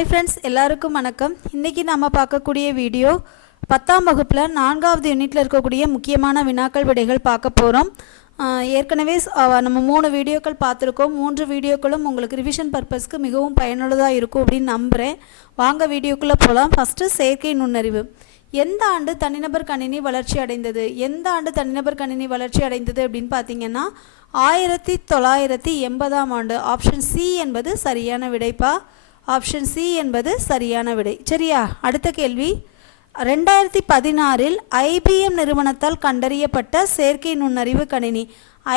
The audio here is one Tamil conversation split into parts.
ஹாய் ஃப்ரெண்ட்ஸ், எல்லாருக்கும் வணக்கம். இன்றைக்கி நம்ம பார்க்கக்கூடிய வீடியோ 10ஆம் வகுப்பில் 4வது யூனிட்டில் இருக்கக்கூடிய முக்கியமான வினாக்கள் விடைகள் பார்க்க போகிறோம். ஏற்கனவே நம்ம 3 வீடியோக்கள் பார்த்துருக்கோம். 3 வீடியோக்களும் உங்களுக்கு ரிவிஷன் பர்பஸ்க்கு மிகவும் பயனுள்ளதாக இருக்கும் அப்படின்னு நம்புகிறேன். வாங்க வீடியோக்குள்ளே போகலாம். ஃபஸ்ட்டு செயற்கை நுண்ணறிவு. எந்த ஆண்டு தனிநபர் கணினி வளர்ச்சி அடைந்தது? எந்த ஆண்டு தனிநபர் கணினி வளர்ச்சி அடைந்தது அப்படின்னு பார்த்தீங்கன்னா 1980ஆம் ஆண்டு. ஆப்ஷன் சி என்பது சரியான விடைப்பா. ஆப்ஷன் சி என்பது சரியான விடை. சரியா? அடுத்த கேள்வி, 2016இல் ஐபிஎம் நிறுவனத்தால் கண்டறியப்பட்ட செயற்கை நுண்ணறிவு கணினி.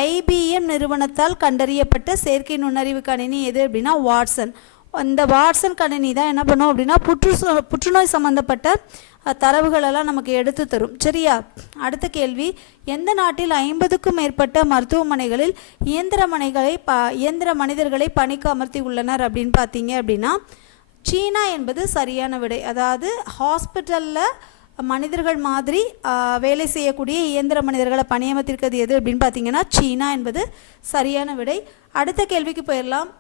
ஐபிஎம் நிறுவனத்தால் கண்டறியப்பட்ட செயற்கை நுண்ணறிவு கணினி எது அப்படின்னா வாட்சன். அந்த வாட்சன் கணினி தான் என்ன பண்ணும் அப்படின்னா புற்றுநோய் சம்மந்தப்பட்ட தரவுகளெல்லாம் நமக்கு எடுத்து தரும். சரியா? அடுத்த கேள்வி, எந்த நாட்டில் 50க்கும் மேற்பட்ட மருத்துவமனைகளில் இயந்திர மனிதர்களை பணிக்கு அமர்த்தி உள்ளனர் அப்படின்னு பார்த்தீங்க அப்படின்னா சீனா என்பது சரியான விடை. அதாவது ஹாஸ்பிட்டலில் மனிதர்கள் மாதிரி வேலை செய்யக்கூடிய இயந்திர மனிதர்களை பணியமர்த்திருக்கிறது எது அப்படின்னு பார்த்தீங்கன்னா சீனா என்பது சரியான விடை. அடுத்த கேள்விக்கு போயிடலாம்.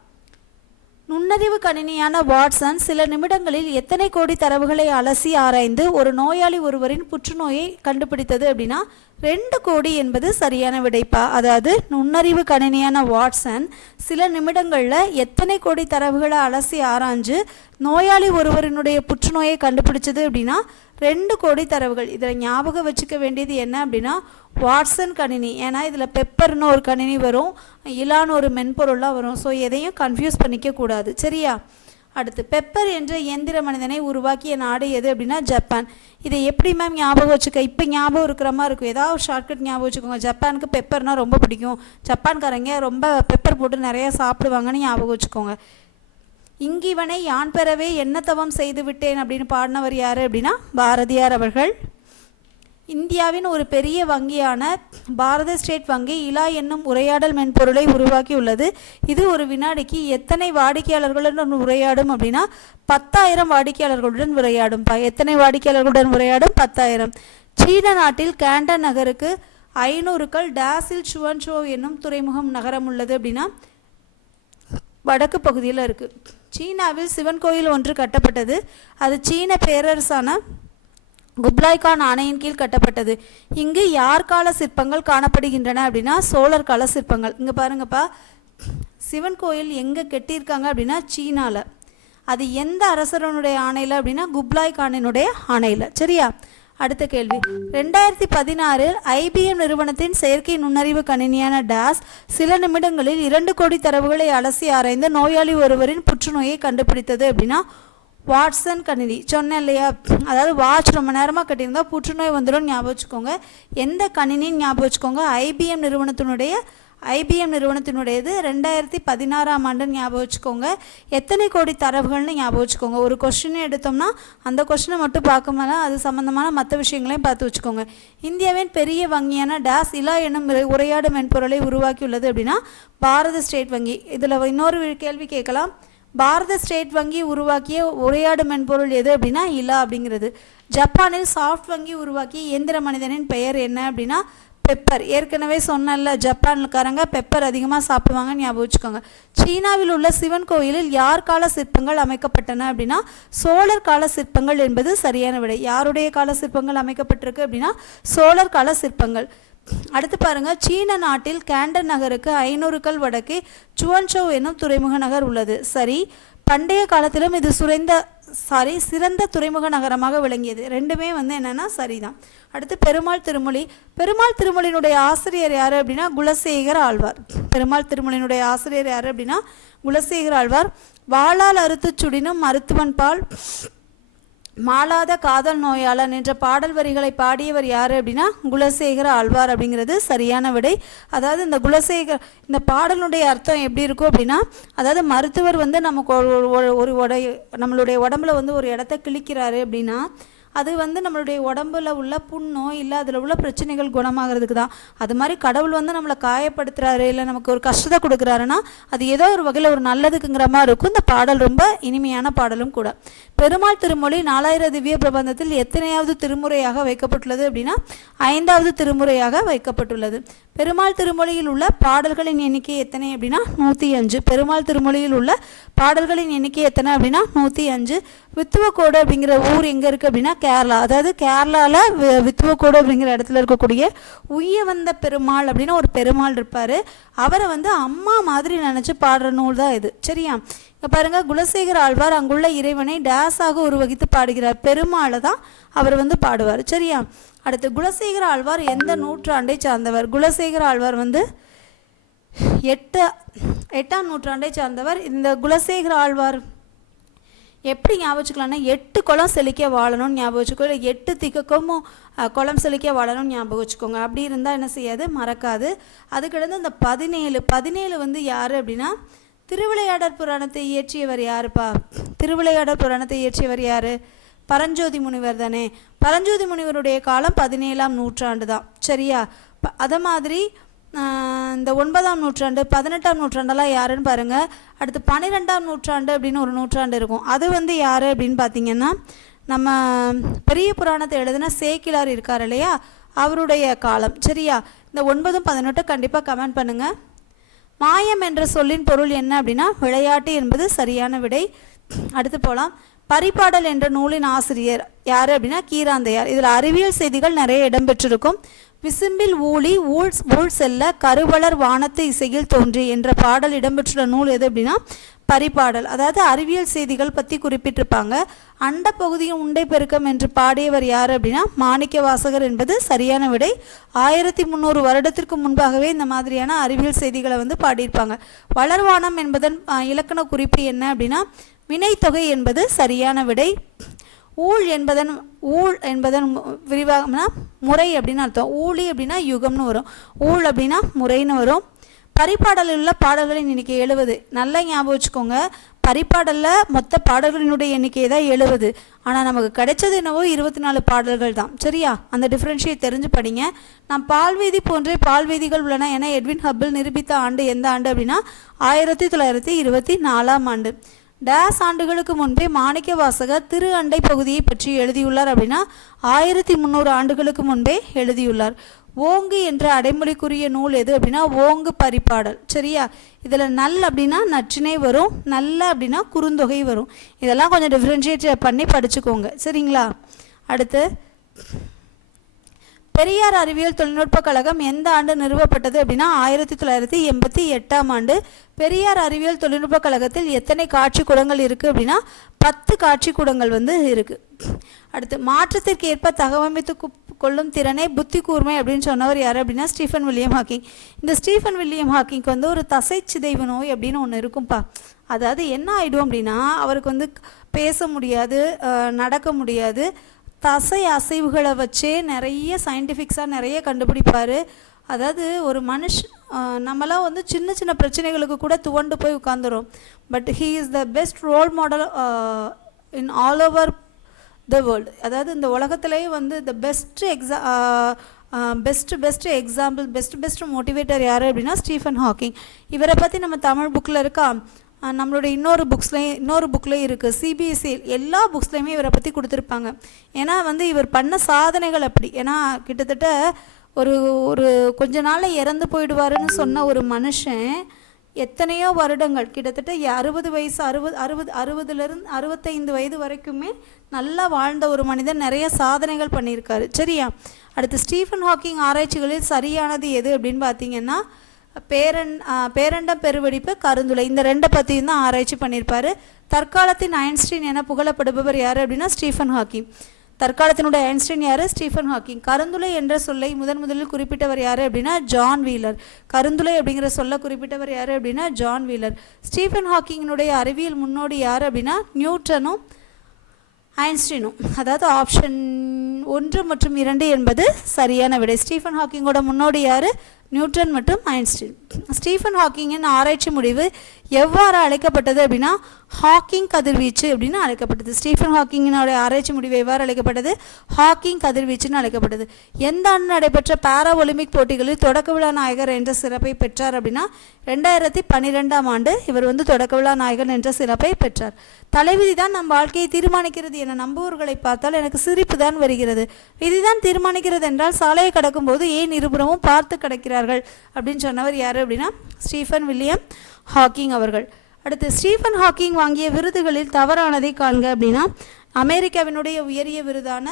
நுண்ணறிவு கணினியான வாட்சன் சில நிமிடங்களில் எத்தனை கோடி தரவுகளை அலசி ஆராய்ந்து ஒரு நோயாளி ஒருவரின் புற்றுநோயை கண்டுபிடித்தது அப்படின்னா 2 கோடி என்பது சரியான விடைப்பா. அதாவது நுண்ணறிவு கணினியான வாட்சன் சில நிமிடங்களில் எத்தனை கோடி தரவுகளை அலசி ஆராய்ஞ்சு நோயாளி ஒருவரினுடைய புற்றுநோயை கண்டுபிடிச்சது அப்படின்னா 2 கோடி தரவுகள். இதில் ஞாபகம் வச்சுக்க வேண்டியது என்ன அப்படின்னா வாட்சன் கணினி. ஏன்னா இதில் பெப்பர்னு ஒரு கணினி வரும், இலான்னு ஒரு மென்பொருளாக வரும். ஸோ எதையும் கன்ஃபியூஸ் பண்ணிக்க கூடாது. சரியா? அடுத்து, பெப்பர் என்ற இயந்திர மனிதனை உருவாக்கிய நாடு எது அப்படின்னா ஜப்பான். இதை எப்படி மேம் ஞாபகம் வச்சுக்க? இப்போ ஞாபகம் இருக்கிற மாதிரி இருக்கும். ஏதாவது ஒரு ஷார்ட்கட் ஞாபகம் வச்சுக்கோங்க. ஜப்பானுக்கு பெப்பர்னால் ரொம்ப பிடிக்கும், ஜப்பான்காரங்க ரொம்ப பெப்பர் போட்டு நிறையா சாப்பிடுவாங்கன்னு ஞாபகம் வச்சுக்கோங்க. இங்கிவனை யான் பெறவே என்ன தவம் செய்து விட்டேன் அப்படின்னு பாடினவர் யார் அப்படின்னா பாரதியார் அவர்கள். இந்தியாவின் ஒரு பெரிய வங்கியான பாரத ஸ்டேட் வங்கி இலா என்னும் உரையாடல் மென்பொருளை உருவாக்கியுள்ளது. இது ஒரு வினாடிக்கு எத்தனை வாடிக்கையாளர்களுடன் உரையாடும் அப்படின்னா 10,000 வாடிக்கையாளர்களுடன் உரையாடும். எத்தனை வாடிக்கையாளர்களுடன் உரையாடும்? 10,000. சீன நாட்டில் கேண்டன் நகருக்கு 500 கல் டேஸில் சுவன்சோ என்னும் துறைமுகம் நகரம் உள்ளது அப்படின்னா வடக்கு பகுதியில் இருக்குது. சீனாவில் சிவன் கோயில் ஒன்று கட்டப்பட்டது. அது சீன பேரரசான குப்லாய் கான் ஆணையின் கீழ் கட்டப்பட்டது. இங்கு யார் கால சிற்பங்கள் காணப்படுகின்றன அப்படின்னா சோழர் கால சிற்பங்கள். இங்கே பாருங்கப்பா, சிவன் கோயில் எங்கே கட்டியிருக்காங்க அப்படின்னா சீனாவில். அது எந்த அரசரனுடைய ஆணையில் அப்படின்னா குப்லாய் கானினுடைய ஆணையில். சரியா? அடுத்த கேள்வி, 2016இல் ஐபிஎம் நிறுவனத்தின் செயற்கை நுண்ணறிவு கணினியான டாஸ் சில நிமிடங்களில் 2 கோடி தரவுகளை அலசி ஆராய்ந்து நோயாளி ஒருவரின் புற்றுநோயை கண்டுபிடித்தது அப்படின்னா வாட்சன் கணினி. சொன்னேன் இல்லையா? அதாவது வாட்ச் ரொம்ப நேரமாக கட்டியிருந்தால் புற்றுநோய் வந்துடும் ஞாபகம் வச்சுக்கோங்க. எந்த கணினின்னு ஞாபகம் வச்சுக்கோங்க? ஐபிஎம் நிறுவனத்தினுடையது 2016ஆம் ஆண்டுன்னு ஞாபகம் வச்சுக்கோங்க. எத்தனை கோடி தரவுகள்னு ஞாபகம் வச்சுக்கோங்க. ஒரு கொஸ்டினை எடுத்தோம்னா அந்த கொஸ்டினை மட்டும் பார்க்கும்போது அது சம்மந்தமான மற்ற விஷயங்களையும் பார்த்து வச்சுக்கோங்க. இந்தியாவின் பெரிய வங்கியான டாஸ் இலா என்னும் உரையாடும் மென்பொருளை உருவாக்கியுள்ளது அப்படின்னா பாரத ஸ்டேட் வங்கி. இதில் இன்னொரு கேள்வி கேட்கலாம். பாரத ஸ்டேட் வங்கி உருவாக்கிய உரையாடும் மென்பொருள் எது அப்படின்னா இலா அப்படிங்கிறது. ஜப்பானில் சாஃப்ட் வங்கி உருவாக்கிய இயந்திர மனிதனின் பெயர் என்ன அப்படின்னா பெப்பர். ஏற்கனவே சொன்னல, ஜப்பான்காரங்க பெப்பர் அதிகமாக சாப்பிடுவாங்கன்னு ஞாபகம் வச்சுக்கோங்க. சீனாவில் உள்ள சிவன் கோயிலில் யார் கால சிற்பங்கள் அமைக்கப்பட்டன அப்படின்னா சோழர் கால சிற்பங்கள் என்பது சரியான விடை. யாருடைய கால சிற்பங்கள் அமைக்கப்பட்டிருக்கு அப்படின்னா சோழர் கால சிற்பங்கள். அடுத்து பாருங்க, சீன நாட்டில் கேண்டன் நகருக்கு 500 கல் வடக்கே சுவன்சோ என்னும் துறைமுக நகர் உள்ளது. சரி, பண்டைய காலத்திலும் இது சிறந்த துறைமுக நகரமாக விளங்கியது. ரெண்டுமே என்னன்னா சரிதான். அடுத்து பெருமாள் திருமொழி. பெருமாள் திருமொழியினுடைய ஆசிரியர் யார் அப்படின்னா குலசேகர ஆழ்வார். பெருமாள் திருமொழியினுடைய ஆசிரியர் யார் அப்படின்னா குலசேகர ஆழ்வார். வாளால் அறுத்து சுடினும் மருத்துவன் பால் மாளாத காதல் நோயாளன் என்ற பாடல் வரிகளை பாடியவர் யார் அப்படின்னா குலசேகர ஆழ்வார் அப்படிங்கிறது சரியான விடை. அதாவது இந்த பாடலுடைய அர்த்தம் எப்படி இருக்கும் அப்படின்னா, அதாவது மருத்துவர் நமக்கு நம்மளுடைய உடம்புல ஒரு இடத்த கிழிக்கிறாரு அப்படின்னா அது வந்து நம்மளுடைய உடம்புல உள்ள புண்ணோ இல்லை அதில் உள்ள பிரச்சனைகள் குணமாகிறதுக்கு தான். அது மாதிரி கடவுள் வந்து நம்மளை காயப்படுத்துகிறாரு இல்லை நமக்கு ஒரு கஷ்டத்தை கொடுக்குறாருன்னா அது ஏதோ ஒரு வகையில் ஒரு நல்லதுக்குங்கிற மாதிரி இருக்கும். இந்த பாடல் ரொம்ப இனிமையான பாடலும் கூட. பெருமாள் திருமொழி 4000 திவ்ய பிரபந்தத்தில் எத்தனையாவது திருமுறையாக வைக்கப்பட்டுள்ளது அப்படின்னா 5வது திருமுறையாக வைக்கப்பட்டுள்ளது. பெருமாள் திருமொழியில் உள்ள பாடல்களின் எண்ணிக்கை எத்தனை அப்படின்னா 105. பெருமாள் திருமொழியில் உள்ள பாடல்களின் எண்ணிக்கை எத்தனை அப்படின்னா 105. வித்துவக்கோடு அப்படிங்கிற ஊர் எங்கே இருக்குது அப்படின்னா கேரளா. அதாவது கேரளாவில் வித்துவக்கோடு அப்படிங்கிற இடத்துல இருக்கக்கூடிய உய்யவந்த பெருமாள் அப்படின்னு ஒரு பெருமாள் இருப்பார். அவரை வந்து அம்மா மாதிரி நினச்சி பாடுற நூல் தான் இது. சரியா? இங்கே பாருங்கள், குலசேகர ஆழ்வார் அங்குள்ள இறைவனை டேஸாக உருவகித்து பாடுகிறார். பெருமாளை தான் அவர் வந்து பாடுவார். சரியா? அடுத்து, குலசேகர ஆழ்வார் எந்த நூற்றாண்டை சார்ந்தவர்? குலசேகர ஆழ்வார் வந்து 8ஆம் நூற்றாண்டை சார்ந்தவர். இந்த குலசேகர ஆழ்வார் எப்படி ஞாபகம் வச்சுக்கலாம்னா 8 குளம் செழிக்க வாழணும்னு ஞாபகம் வச்சுக்கோ, இல்லை 8 திக்குக்கும் குளம் செழிக்க வாழணும்னு ஞாபகம் வச்சுக்கோங்க. அப்படி இருந்தால் என்ன செய்யாது, மறக்காது. அதுக்கிடந்து இந்த 17 வந்து யார் அப்படின்னா திருவிளையாடற் புராணத்தை இயற்றியவர் யாருப்பா? திருவிளையாடற் புராணத்தை இயற்றியவர் யார்? பரஞ்சோதி முனிவர் தானே. பரஞ்சோதி முனிவருடைய காலம் 17ஆம் நூற்றாண்டு தான். சரியா? அதை மாதிரி இந்த 9ஆம் நூற்றாண்டு 18ஆம் நூற்றாண்டெல்லாம் யாருன்னு பாருங்கள். அடுத்து 12ஆம் நூற்றாண்டு அப்படின்னு ஒரு நூற்றாண்டு இருக்கும். அது வந்து யார் அப்படின்னு பார்த்தீங்கன்னா நம்ம பெரிய புராணத்தை எழுதின சேக்கிலார் இருக்கார் இல்லையா, அவருடைய காலம். சரியா? இந்த 9, 18 கண்டிப்பாக கமெண்ட் பண்ணுங்கள். மாயம் என்ற சொல்லின் பொருள் என்ன அப்படின்னா விளையாட்டு என்பது சரியான விடை. அடுத்து போகலாம். பரிபாடல் என்ற நூலின் ஆசிரியர் யார் அப்படின்னா கீராந்தையார். இதில் அறிவியல் செய்திகள் நிறைய இடம்பெற்றிருக்கும். விசும்பில் ஊழி ஊழ் செல்ல கருவளர் வானத்து இசையில் தோன்றி என்ற பாடல் இடம்பெற்றுள்ள நூல் எது அப்படின்னா பரிபாடல். அதாவது அறிவியல் செய்திகள் பற்றி குறிப்பிட்டிருப்பாங்க. அண்ட பகுதியும் உண்டை பெருக்கம் என்று பாடியவர் யார் அப்படின்னா மாணிக்க வாசகர் என்பது சரியான விடை. 1300 வருடத்திற்கு முன்பாகவே இந்த மாதிரியான அறிவியல் செய்திகளை வந்து பாடியிருப்பாங்க. வளர்வானம் என்பதன் இலக்கண குறிப்பு என்ன அப்படின்னா வினைத்தொகை என்பது சரியான விடை. ஊழ் என்பதன் விரிவாகம்னா முறை அப்படின்னு அர்த்தம். ஊழி அப்படின்னா யுகம்னு வரும், ஊழ் அப்படின்னா முறைன்னு வரும். பரிபாடலில் உள்ள பாடல்களின் எண்ணிக்கை 70. நல்லா ஞாபகம் வச்சுக்கோங்க, பரிபாடலில் மொத்த பாடல்களினுடைய எண்ணிக்கை தான் 70. ஆனால் நமக்கு கிடைச்சது என்னவோ 24 பாடல்கள் தான். சரியா? அந்த டிஃப்ரென்ஷியேட் தெரிஞ்சு படிங்க. நான் பால்வேதி போன்றே பால்வேதிகள் உள்ளன என எட்வின் ஹப்பிள் நிரூபித்த ஆண்டு எந்த ஆண்டு அப்படின்னா 1924ஆம் ஆண்டு. டேஸ் ஆண்டுகளுக்கு முன்பே மாணிக்க வாசகர் திரு அண்டை பகுதியை பற்றி எழுதியுள்ளார் அப்படின்னா 1300 ஆண்டுகளுக்கு முன்பே எழுதியுள்ளார். ஓங்கு என்ற அடைமொழிக்குரிய நூல் எது அப்படின்னா ஓங்கு பரிபாடல். சரியா? இதில் நல் அப்படின்னா நற்றினை வரும், நல்ல அப்படின்னா குறுந்தொகை வரும். இதெல்லாம் கொஞ்சம் டிஃப்ரென்ஷியேட் பண்ணி படிச்சுக்கோங்க. சரிங்களா? அடுத்து, பெரியார் அறிவியல் தொழில்நுட்ப கழகம் எந்த ஆண்டு நிறுவப்பட்டது அப்படின்னா 1988ஆம் ஆண்டு. பெரியார் அறிவியல் தொழில்நுட்ப கழகத்தில் எத்தனை காட்சி கூடங்கள் இருக்குது அப்படின்னா 10 காட்சி கூடங்கள் வந்து இருக்குது. அடுத்து, மாற்றத்திற்கு ஏற்ப தகவமைத்து கொள்ளும் திறனை புத்தி கூர்மை அப்படின்னு சொன்னவர் யார் அப்படின்னா ஸ்டீஃபன் வில்லியம் ஹாக்கிங். இந்த ஸ்டீஃபன் வில்லியம் ஹாக்கிங்க்கு வந்து ஒரு தசை சிதைவு நோய் அப்படின்னு ஒன்று இருக்கும்பா. அதாவது என்ன ஆகிடும் அப்படின்னா அவருக்கு வந்து பேச முடியாது, நடக்க முடியாது. தசை அசைவுகளை வச்சே நிறைய சயின்டிஃபிக்ஸாக நிறைய கண்டுபிடிப்பார். அதாவது ஒரு நம்மளாம் வந்து சின்ன சின்ன பிரச்சனைகளுக்கு கூட துவண்டு போய் உட்காந்துரும். But he is the best role model in all over the world. அதாவது இந்த உலகத்திலேயே வந்து the best example best motivator யார் அப்படின்னா ஸ்டீஃபன் ஹாக்கிங். இவரை பற்றி நம்ம தமிழ் புக்கில் இருக்கா, நம்மளுடைய இன்னொரு புக்லேயும் இருக்குது. சிபிஎஸ்சி எல்லா புக்ஸ்லேயுமே இவரை பற்றி கொடுத்துருப்பாங்க. ஏன்னா வந்து இவர் பண்ண சாதனைகள் அப்படி. ஏன்னா கிட்டத்தட்ட ஒரு கொஞ்ச நாளில் இறந்து போயிடுவாருன்னு சொன்ன ஒரு மனுஷன் எத்தனையோ வருடங்கள் கிட்டத்தட்ட 60 வயசு 60 65 வயது வரைக்குமே நல்லா வாழ்ந்த ஒரு மனிதன் நிறைய சாதனைகள் பண்ணியிருக்காரு. சரியா? அடுத்து, ஸ்டீஃபன் ஹாக்கிங் ஆராய்ச்சிகளில் சரியானது எது அப்படின்னு பார்த்தீங்கன்னா பேரண்டம் பெருவெடிப்பு கருந்துளை. இந்த 2 பற்றியும் தான் ஆராய்ச்சி பண்ணியிருப்பார். தற்காலத்தின் ஐன்ஸ்டீன் என புகழப்படுபவர் யார் அப்படின்னா ஸ்டீஃபன் ஹாக்கிங். தற்காலத்தினுடைய ஐன்ஸ்டீன் யார்? Stephen Hawking. கருந்துளை என்ற சொல்லை முதலில் குறிப்பிட்டவர் யார் அப்படின்னா ஜான் வீலர். கருந்துளை அப்படிங்கிற சொல்ல குறிப்பிட்டவர் யார் அப்படின்னா ஜான் வீலர். ஸ்டீஃபன் ஹாக்கிங்கினுடைய அறிவியல் முன்னோடி யார் அப்படின்னா நியூட்டனும் ஐன்ஸ்டீனும். அதாவது ஆப்ஷன் 1 மற்றும் 2 என்பது சரியான விடை. ஸ்டீஃபன் ஹாக்கிங்கோட முன்னோடி யார்? நியூட்டன் மற்றும் ஐன்ஸ்டீன். ஸ்டீஃபன் ஹாக்கிங்கின் ஆராய்ச்சி முடிவு எவ்வாறு அழைக்கப்பட்டது அப்படின்னா ஹாக்கிங் கதிர்வீச்சு அப்படின்னு அழைக்கப்பட்டது. ஸ்டீஃபன் ஹாக்கிங்கினுடைய ஆராய்ச்சி முடிவு எவ்வாறு அழைக்கப்பட்டது? ஹாக்கிங் கதிர்வீச்சுன்னு அழைக்கப்பட்டது. எந்த ஆண்டு நடைபெற்ற பாரா ஒலிம்பிக் போட்டிகளில் தொடக்க விழா நாயகர் என்ற சிறப்பை பெற்றார் அப்படின்னா 2012ஆம் ஆண்டு இவர் வந்து தொடக்க விழா நாயகர் என்ற சிறப்பை பெற்றார். தலைவிதி தான் நம் வாழ்க்கையை தீர்மானிக்கிறது என நம்புவர்களை பார்த்தால் எனக்கு சிரிப்பு தான் வருகிறது. விதிதான் தீர்மானிக்கிறது என்றால் சாலையை கடக்கும்போது ஏன் இருபுறமும் பார்த்து கிடக்கிறார்கள் அப்படின்னு சொன்னவர் யார் அப்படின்னா ஸ்டீஃபன் வில்லியம் ஹாக்கிங் அவர்கள். அடுத்து ஸ்டீஃபன் ஹாக்கிங் வாங்கிய விருதுகளில் தவறானதை காண்க அப்படின்னா அமெரிக்காவினுடைய உயரிய விருதான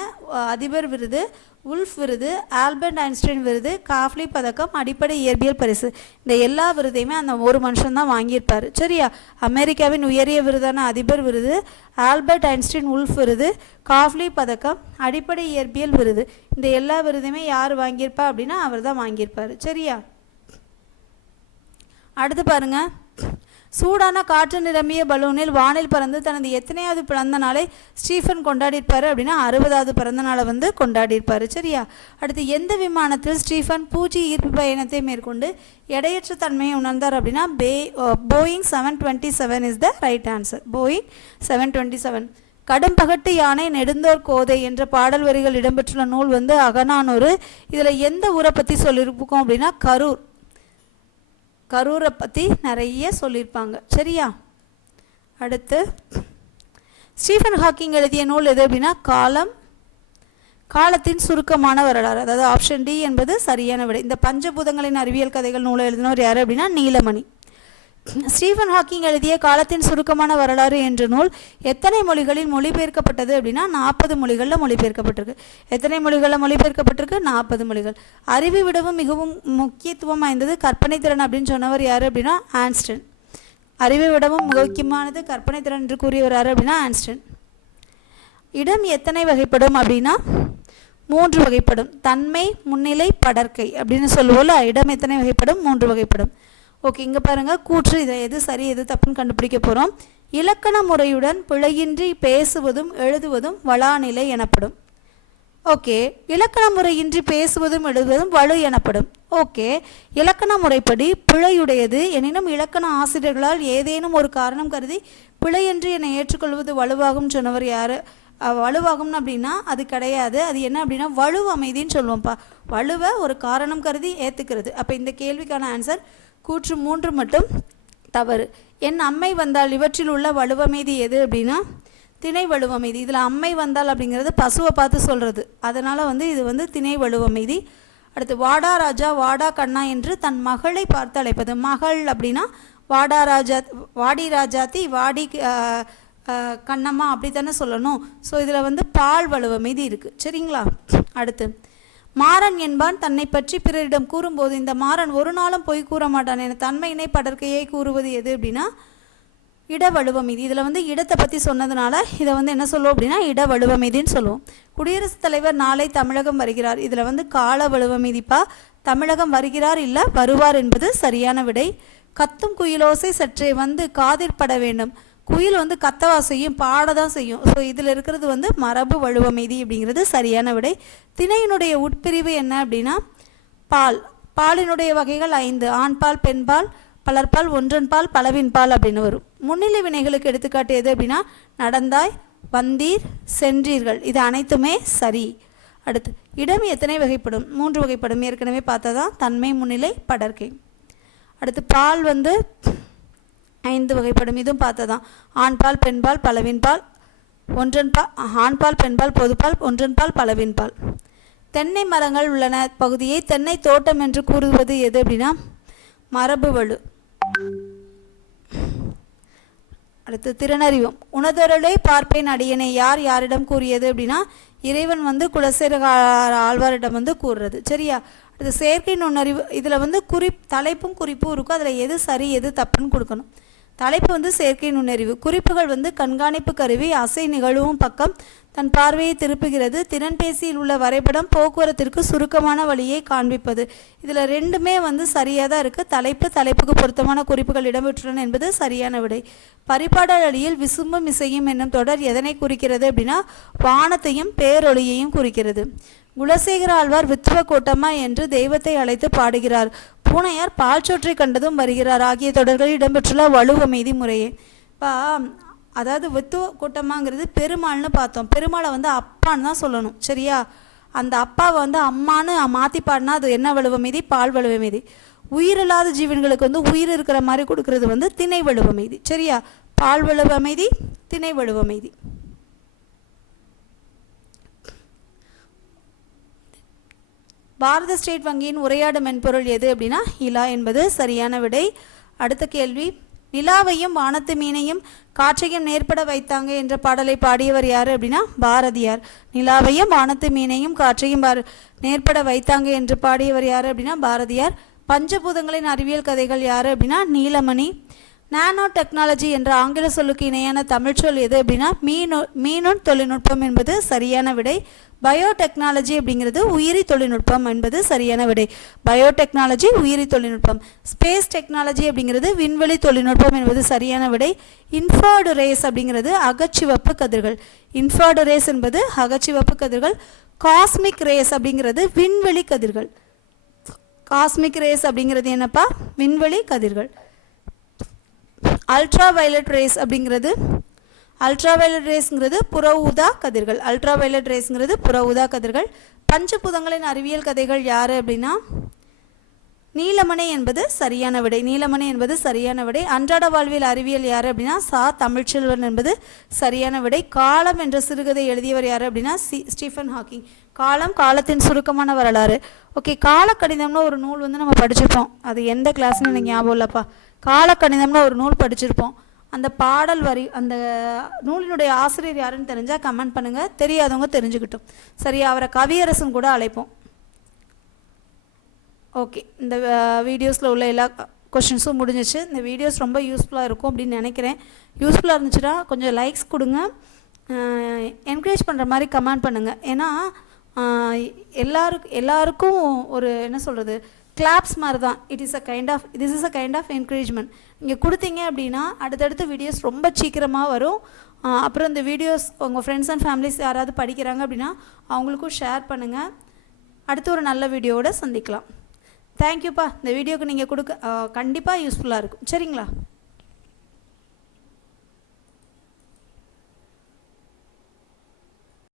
அதிபர் விருது, உல்ஃப் விருது, ஆல்பர்ட் ஐன்ஸ்டைன் விருது, காஃப்லி பதக்கம், அடிப்படை இயற்பியல் பரிசு, இந்த எல்லா விருதையுமே அந்த ஒரு மனுஷன் தான் வாங்கியிருப்பார். சரியா? அமெரிக்காவின் உயரிய விருதான அதிபர் விருது, ஆல்பர்ட் ஐன்ஸ்டைன் உல்ஃப் விருது, காஃப்லி பதக்கம், அடிப்படை இயற்பியல் விருது, இந்த எல்லா விருதையுமே யார் வாங்கியிருப்பா அப்படின்னா அவர் தான் வாங்கியிருப்பார். சரியா? அடுத்து பாருங்க, சூடான காற்று நிரம்பிய பலூனில் வானில் பறந்து தனது எத்தனையாவது பிறந்த நாளை ஸ்டீஃபன் கொண்டாடியிருப்பார் அப்படின்னா 60வது பிறந்த நாளை வந்து கொண்டாடியிருப்பார். சரியா? அடுத்து எந்த விமானத்தில் ஸ்டீஃபன் பூஜ்ஜிய ஈர்ப்பு பயணத்தை மேற்கொண்டு எடையற்ற தன்மையை உணர்ந்தார் அப்படின்னா Boeing 727 is the right answer. Boeing 727. கடும் பகட்டு யானை நெடுந்தோர் கோதை என்ற பாடல் வரிகள் இடம்பெற்றுள்ள நூல் வந்து அகநானூறு. இதில் எந்த ஊரை பற்றி சொல்லியிருக்கோம் அப்படின்னா கரூர். கரூரை பற்றி நிறைய சொல்லியிருப்பாங்க. சரியா? அடுத்து ஸ்டீஃபன் ஹாக்கிங் எழுதிய நூல் எது அப்படின்னா காலத்தின் சுருக்கமான வரலாறு. அதாவது ஆப்ஷன் டி என்பது சரியான விடை. இந்த பஞ்சபூதங்களின் அறிவியல் கதைகள் நூலை எழுதினவர் யார் அப்படின்னா நீலமணி. ஸ்டீஃபன் ஹாக்கிங் எழுதிய காலத்தின் சுருக்கமான வரலாறு என்ற நூல் எத்தனை மொழிகளில் மொழிபெயர்க்கப்பட்டது அப்படின்னா 40 மொழிகளில் மொழிபெயர்க்கப்பட்டிருக்கு. எத்தனை மொழிகளில் மொழிபெயர்க்கப்பட்டிருக்கு? 40 மொழிகள். அறிவை விடவும் மிகவும் முக்கியத்துவம் வாய்ந்தது கற்பனை திறன் அப்படின்னு சொன்னவர் யார் அப்படின்னா ஐன்ஸ்டைன். அறிவை விடவும் முக்கியமானது கற்பனை திறன் என்று கூறியவர் யார் அப்படின்னா ஐன்ஸ்டைன். இடம் எத்தனை வகைப்படும் அப்படின்னா 3 வகைப்படும். தன்மை, முன்னிலை, படர்க்கை அப்படின்னு சொல்லுவோம்ல. இடம் எத்தனை வகைப்படும்? 3 வகைப்படும். ஓகே, இங்கே பாருங்கள் கூற்று. இதை எது சரி எது தப்புன்னு கண்டுபிடிக்க போகிறோம். இலக்கண முறையுடன் பிழையின்றி பேசுவதும் எழுதுவதும் வளாநிலை எனப்படும். ஓகே, இலக்கண முறையின்றி பேசுவதும் எழுதுவதும் வலு எனப்படும். ஓகே, இலக்கண முறைப்படி பிழையுடையது எனினும் இலக்கண ஆசிரியர்களால் ஏதேனும் ஒரு காரணம் கருதி பிழையின்றி என்னை ஏற்றுக்கொள்வது வலுவாகும் சொன்னவர் யார்? வலுவாகும்னு அப்படின்னா அது கிடையாது. அது என்ன அப்படின்னா வலு அமைதின்னு சொல்லுவோம்ப்பா. வலுவை ஒரு காரணம் கருதி ஏற்றுக்கிறது. அப்போ இந்த கேள்விக்கான ஆன்சர் கூற்று 3 மட்டும் தவறு. என் அம்மை வந்தால் இவற்றில் உள்ள வலுவமைதி எது அப்படின்னா திணை வலுவமைதி. இதில் அம்மை வந்தால் அப்படிங்கிறது பசுவை பார்த்து சொல்கிறது. அதனால் வந்து இது வந்து திணை வலுவமைதி. அடுத்து வாடா ராஜா வாடா கண்ணா என்று தன் மகளை பார்த்து அழைப்பது. மகள் அப்படின்னா வாடி ராஜாத்தி வாடி கண்ணம்மா அப்படி தானே சொல்லணும். ஸோ இதில் வந்து பால் வலுவமைதி இருக்குது. சரிங்களா? அடுத்து மாறன் என்பான் தன்னை பற்றி பிறரிடம் கூறும்போது இந்த மாறன் ஒரு நாளும் பொய் கூற மாட்டான் என தன்மையினை படர்க்கையை கூறுவது எது அப்படின்னா இட வலுவமைதி. இதில் வந்து இடத்தை பற்றி சொன்னதுனால இதை வந்து என்ன சொல்லுவோம் அப்படின்னா இட வலுவமைதின்னு சொல்லுவோம். குடியரசுத் தலைவர் நாளை தமிழகம் வருகிறார். இதில் வந்து கால வலுவமைதிப்பா. தமிழகம் வருகிறார் இல்லை வருவார் என்பது சரியான விடை. கத்தும் குயிலோசை சற்றே வந்து காதிற்பட வேண்டும். குயில் வந்து கத்தவா செய்யும், பாட தான் செய்யும். ஸோ இதில் இருக்கிறது வந்து மரபு வலுவமைதி அப்படிங்கிறது சரியான விடை. திணையினுடைய உட்பிரிவு என்ன அப்படின்னா பாலினுடைய வகைகள் 5. ஆண்பால், பெண்பால், பலர்பால், ஒன்றன்பால், பலவின்பால் அப்படின்னு வரும். முன்னிலை வினைகளுக்கு எடுத்துக்காட்டு எது அப்படின்னா நடந்தாய், வந்தீர், சென்றீர்கள். இது அனைத்துமே சரி. அடுத்து இடம் எத்தனை வகைப்படும்? 3 வகைப்படும். ஏற்கனவே பார்த்ததான் தன்மை, முன்னிலை, படர்க்கை. அடுத்து பால் வந்து 5 வகைப்படும். இதுவும் பார்த்ததான் ஆண்பால், பெண்பால், பலவின்பால், ஒன்றன்பால், ஆண்பால், பெண்பால், பொதுப்பால், ஒன்றன்பால், பலவின்பால். தென்னை மரங்கள் உள்ளன பகுதியை தென்னை தோட்டம் என்று கூறுவது எது அப்படின்னா மரபு வலு. அடுத்து திறனறிவும். உணதொருளை பார்ப்பேன் அடியனை யார் யாரிடம் கூறியது அப்படின்னா இறைவன் வந்து குலசேர ஆழ்வாரிடம் வந்து கூறுறது. சரியா? அடுத்து செயற்கை நுண்ணறிவு. இதில் வந்து தலைப்பும் குறிப்பும் இருக்கும். அதில் எது சரி எது தப்புன்னு கொடுக்கணும். தலைப்பு வந்து செயற்கை நுண்ணறிவு. குறிப்புகள் வந்து கண்காணிப்பு கருவி அசை நிகழ்வும் பக்கம் தன் பார்வையை திருப்புகிறது. திறன்பேசியில் உள்ள வரைபடம் போக்குவரத்திற்கு சுருக்கமான வழியை காண்பிப்பது. இதில் 2மே வந்து சரியாக தான் இருக்குது. தலைப்புக்கு பொருத்தமான குறிப்புகள் இடம்பெற்றுள்ளன என்பது சரியான விடை. பரிபாடல் அடியில் விசும்பும் இசையும் என்னும் தொடர் எதனை குறிக்கிறது அப்படின்னா வானத்தையும் பேரொளியையும் குறிக்கிறது. குலசேகர ஆழ்வார் வித்துவ கோட்டம்மா என்று தெய்வத்தை அழைத்து பாடுகிறார். பூனையார் பால் சொற்றை கண்டதும் வருகிறார் ஆகிய தொடர்களில் இடம்பெற்றுள்ள வலுவமைதி முறையே. இப்போ அதாவது வித்துவ கூட்டமாங்கிறது பெருமாள்னு பார்த்தோம். பெருமாளை வந்து அப்பான்னு தான் சொல்லணும், சரியா? அந்த அப்பாவை வந்து அம்மானு மாற்றி பாடினா அது என்ன வலுவமைதி? பால் வலுவமைதி. உயிரில்லாத ஜீவன்களுக்கு வந்து உயிர் இருக்கிற மாதிரி கொடுக்கறது வந்து திணை வலுவமைதி, சரியா? பால் வலுவமைதி, திணை வலுவமைதி. பாரத ஸ்டேட் வங்கியின் உரையாடும் மென்பொருள் எது அப்படின்னா இலா என்பது சரியான விடை. அடுத்த கேள்வி, நிலாவையும் வானத்து மீனையும் காற்றையும் நேர்பட வைத்தாங்க என்ற பாடலை பாடியவர் யார் அப்படின்னா பாரதியார். நிலாவையும் வானத்து மீனையும் காற்றையும் நேர்பட வைத்தாங்க என்று பாடியவர் யார் அப்படின்னா பாரதியார். பஞ்சபூதங்களின் அறிவியல் கதைகள் யார் அப்படின்னா நீலமணி. நானோ டெக்னாலஜி என்ற ஆங்கில சொல்லுக்கு இணையான தமிழ்ச்சொல் எது அப்படின்னா மீனுண் தொழில்நுட்பம் என்பது சரியான விடை. பயோடெக்னாலஜி அப்படிங்கிறது உயிரி தொழில்நுட்பம் என்பது சரியான விடை. பயோடெக்னாலஜி உயிரி தொழில்நுட்பம். ஸ்பேஸ் டெக்னாலஜி அப்படிங்கிறது விண்வெளி தொழில்நுட்பம் என்பது சரியான விடை. இன்ஃப்ராய்டு ரேஸ் அப்படிங்கிறது அகச்சிவப்பு கதிர்கள். இன்ஃப்ராய்டு ரேஸ் என்பது அகச்சிவப்பு கதிர்கள். காஸ்மிக் ரேஸ் அப்படிங்கிறது விண்வெளி கதிர்கள். காஸ்மிக் ரேஸ் அப்படிங்கிறது என்னப்பா? விண்வெளி கதிர்கள். அல்ட்ரா வயலட் ரேஸ் அப்படிங்கிறது புற ஊதா கதிர்கள். அல்ட்ரா வயலட் ரேஸ்ங்கிறது புற ஊதா கதிர்கள். பஞ்சபூதங்களின் அறிவியல் கதைகள் யார் அப்படின்னா நீலமணி என்பது சரியான விடை. நீலமணி என்பது சரியான விடை. அன்றாட வாழ்வியல் அறிவியல் யார் அப்படின்னா தமிழ்ச்செல்வன் என்பது சரியான விடை. காலம் என்ற சிறுகதை எழுதியவர் யார் அப்படின்னா ஸ்டீஃபன் ஹாக்கிங். காலம், காலத்தின் சுருக்கமான வரலாறு. ஓகே, காலக்கணிதம்னு ஒரு நூல் வந்து நம்ம படிச்சிருப்போம். அது எந்த கிளாஸ்னு எனக்கு ஞாபகம் இல்லைப்பா. காலக்கணிதம்னு ஒரு நூல் படிச்சிருப்போம். அந்த பாடல் வரி, அந்த நூலினுடைய ஆசிரியர் யாருன்னு தெரிஞ்சால் கமெண்ட் பண்ணுங்கள், தெரியாதவங்க தெரிஞ்சுக்கிட்டோம், சரியா? அவரை கவியரசன் கூட அழைப்போம். ஓகே, இந்த வீடியோஸில் உள்ள எல்லா கொஷின்ஸும் முடிஞ்சிச்சு. இந்த வீடியோஸ் ரொம்ப யூஸ்ஃபுல்லாக இருக்கும் அப்படின்னு நினைக்கிறேன். யூஸ்ஃபுல்லாக இருந்துச்சுன்னா கொஞ்சம் லைக்ஸ் கொடுங்க, என்கரேஜ் பண்ணுற மாதிரி கமெண்ட் பண்ணுங்கள். ஏன்னா எல்லாருக்கும் ஒரு என்ன சொல்கிறது, கிளாப்ஸ் மாதிரி தான். This is a kind of encouragement. நீங்கள் கொடுத்தீங்க அப்படின்னா அடுத்தடுத்த வீடியோஸ் ரொம்ப சீக்கிரமாக வரும். அப்புறம் இந்த வீடியோஸ் உங்கள் ஃப்ரெண்ட்ஸ் அண்ட் ஃபேமிலிஸ் யாராவது படிக்கிறாங்க அப்படின்னா அவங்களுக்கும் ஷேர் பண்ணுங்கள். அடுத்து ஒரு நல்ல வீடியோவோடு சந்திக்கலாம். தேங்க்யூப்பா. இந்த வீடியோக்கு நீங்கள் கண்டிப்பாக யூஸ்ஃபுல்லாக இருக்கும், சரிங்களா?